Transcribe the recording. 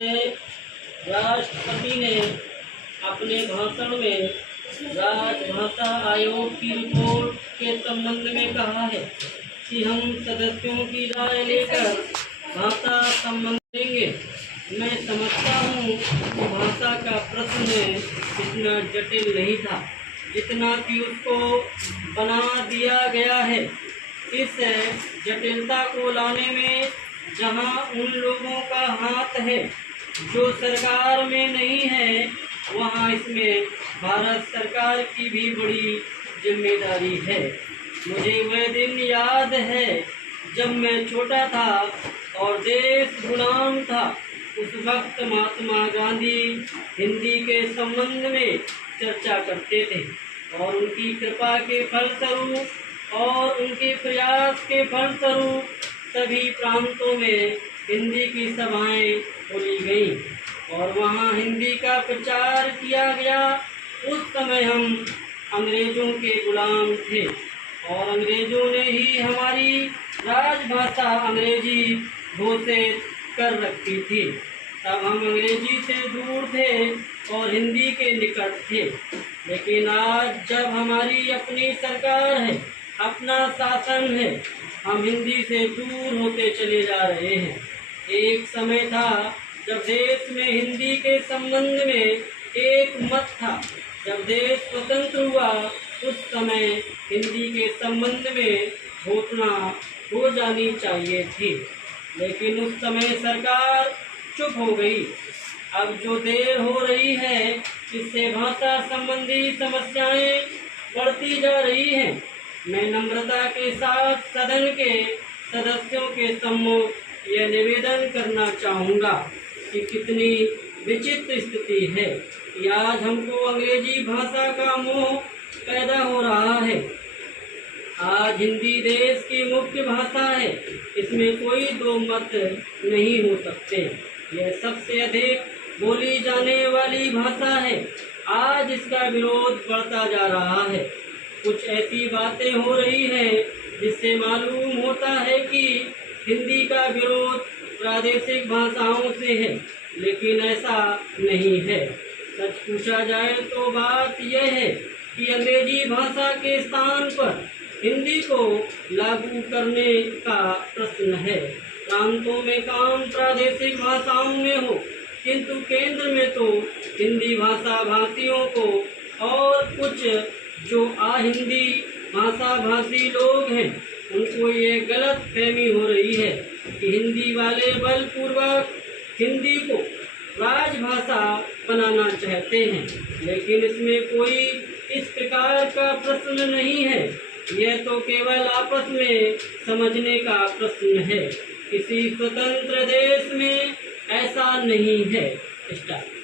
राष्ट्रपति ने अपने भाषण में राजभाषा आयोग की रिपोर्ट के संबंध में कहा है कि हम सदस्यों की राय लेकर भाषा संबंध देंगे। मैं समझता हूँ कि भाषा का प्रश्न इतना जटिल नहीं था जितना कि उसको बना दिया गया है। इस जटिलता को लाने में जहाँ उन लोगों का हाथ है जो सरकार में नहीं है, वहाँ इसमें भारत सरकार की भी बड़ी जिम्मेदारी है। मुझे वह दिन याद है जब मैं छोटा था और देश गुलाम था। उस वक्त महात्मा गांधी हिंदी के संबंध में चर्चा करते थे और उनकी कृपा के फलस्वरूप और उनके प्रयास के फलस्वरूप सभी प्रांतों में हिंदी की सभाएं खोली गईं और वहाँ हिंदी का प्रचार किया गया। उस समय हम अंग्रेज़ों के गुलाम थे और अंग्रेज़ों ने ही हमारी राजभाषा अंग्रेजी घोषित कर रखी थी। तब हम अंग्रेजी से दूर थे और हिंदी के निकट थे। लेकिन आज जब हमारी अपनी सरकार है, अपना शासन है, हम हिंदी से दूर होते चले जा रहे हैं। एक समय था जब देश में हिंदी के संबंध में एक मत था। जब देश स्वतंत्र हुआ उस समय हिंदी के संबंध में घोषणा हो जानी चाहिए थी, लेकिन उस समय सरकार चुप हो गई। अब जो देर हो रही है इससे भाषा संबंधी समस्याएं बढ़ती जा रही हैं। मैं नम्रता के साथ सदन के सदस्यों के सम्मुख यह निवेदन करना चाहूँगा कि कितनी विचित्र स्थिति है कि आज हमको अंग्रेजी भाषा का मोह पैदा हो रहा है। आज हिंदी देश की मुख्य भाषा है, इसमें कोई दो मत नहीं हो सकते। यह सबसे अधिक बोली जाने वाली भाषा है। आज इसका विरोध बढ़ता जा रहा है। कुछ ऐसी बातें हो रही हैं जिससे मालूम होता है कि हिंदी का विरोध प्रादेशिक भाषाओं से है, लेकिन ऐसा नहीं है। सच पूछा जाए तो बात यह है कि अंग्रेजी भाषा के स्थान पर हिंदी को लागू करने का प्रश्न है। प्रांतों में काम प्रादेशिक भाषाओं में हो, किंतु केंद्र में तो हिंदी भाषा भाषियों को और कुछ जो हिंदी भाषा भाषी लोग हैं उनको ये गलत फहमी हो रही है कि हिंदी वाले बलपूर्वक हिंदी को राजभाषा बनाना चाहते हैं, लेकिन इसमें कोई इस प्रकार का प्रश्न नहीं है। यह तो केवल आपस में समझने का प्रश्न है। किसी स्वतंत्र देश में ऐसा नहीं है। स्टार्ट।